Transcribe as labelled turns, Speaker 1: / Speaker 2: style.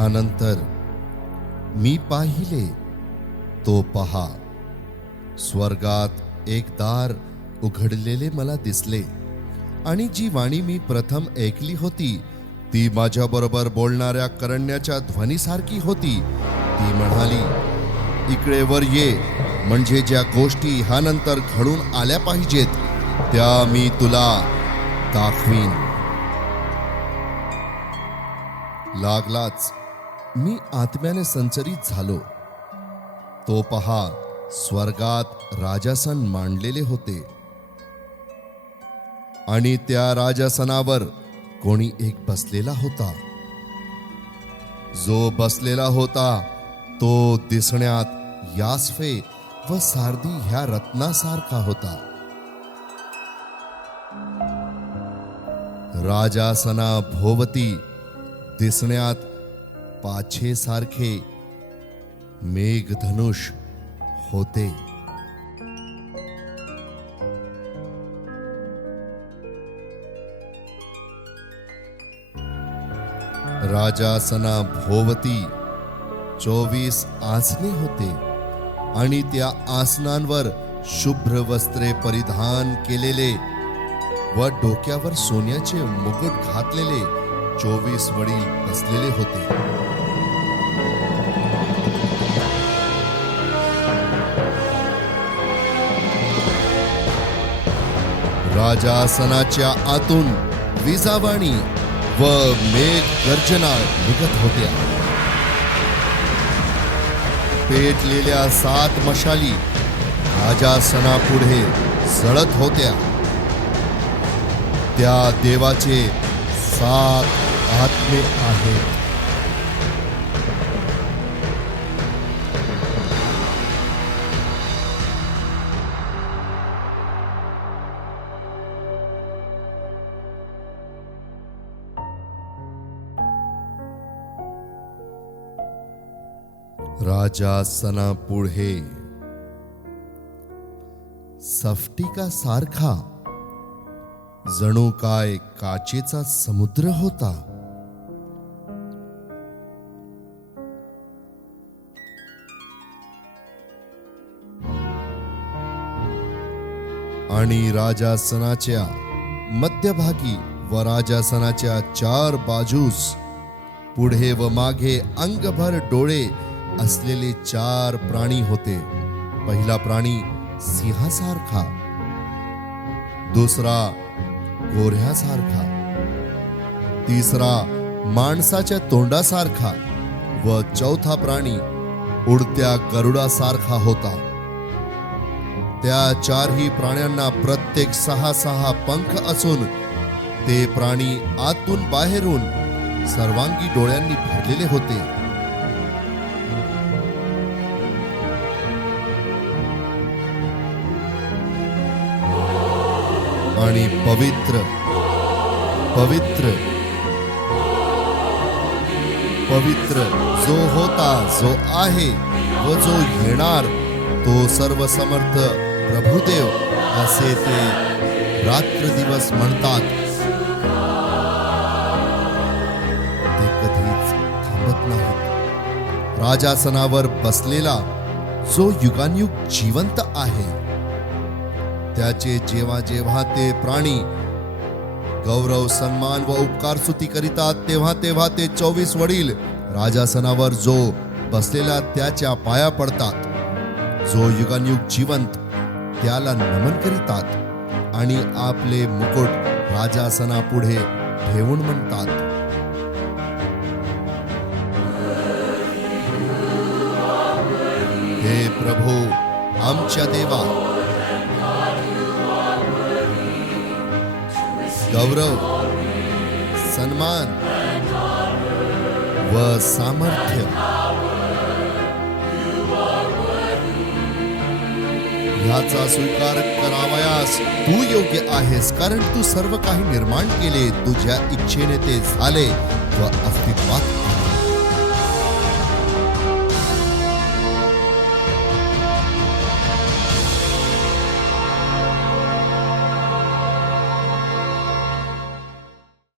Speaker 1: त्यानंतर मी पाहिले तो पहा. स्वर्गात एक दार उघडलेले मला दिसले. आणि जी वाणी मी प्रथम ऐकली होती ती माझ्याबरोबर बोलणाऱ्या करण्याच्या ध्वनीसारखी होती. ती म्हणाली इकडे वर ये म्हणजे ज्या गोष्टी ह्यानंतर घडून आल्या पाहिजेत त्या मी तुला दाखवीन. लागलाच. मी आत्म्याने संचरित झालो. तो पहा स्वर्गात राजासन मांडलेले होते. आणि त्या राजासनावर कोणी एक बसलेला होता. जो बसलेला होता तो दिसण्यात यास्फे व सारदी ह्या रत्नासारखा होता. राजासना भोवती दिसण्यात पाछेसारखे मेघधनुष होते। राजासना भोवती चोवीस आसने होते आणि त्या आसनांवर शुभ्र वस्त्रे परिधान केलेले व डोक्यावर सोन्याचे मुकुट घातलेले चोवीस वडील असलेले होते. राजासनाच्या आतून विजावाणी व मेघ गर्जना निघत होत्या. पेटलेल्या सात मशाली राजासनापुढे जळत होत्या. त्या देवाचे सात आत्मे आहेत राजासना पुढे. सफटिका सारखा. जणू काय काचेचा समुद्र होता. आणि राजासनाच्या मध्यभागी व राजासनाच्या चार बाजूस पुढे व मागे अंगभर डोळे असलेले चार प्राणी होते. पहिला प्राणी सिंहासारखा दुसरा गोऱ्ह्यासारखा तिसरा माणसाच्या तोंडासारखा व चौथा प्राणी उडत्या गरुडासारखा होता. त्या चारही प्राण्यांना प्रत्येक सहा सहा पंख असून ते प्राणी आतून बाहेरून सर्वांगी डोळ्यांनी भरलेले होते. आणि पवित्र पवित्र पवित्र जो होता जो आहे व जो येणार तो सर्व समर्थ प्रभुदेव असे ते रात्र दिवस म्हणतात. ते कधीच थांबत नाहीत. राजासनावर बसलेला जो युगानयुग जिवंत आहे त्याचे जेव्हा जेव्हा ते प्राणी गौरव सन्मान व उपकार स्तुती करीतात तेव्हा तेव्हा ते चोवीस वडील राजासनावर जो बसलेला त्याच्या पाया पडतात. जो युगानयुग जिवंत त्याला नमन करीतात आणि आपले मुकुट राजासनापुढे ठेवून म्हणतात. हे प्रभू आमच्या देवा गौरव सन्मान व सामर्थ्य ह्याचा स्वीकार करावयास. तू योग्य आहेस कारण तू सर्व काही निर्माण केले. तुझ्या इच्छेने ते झाले व अस्तित्वात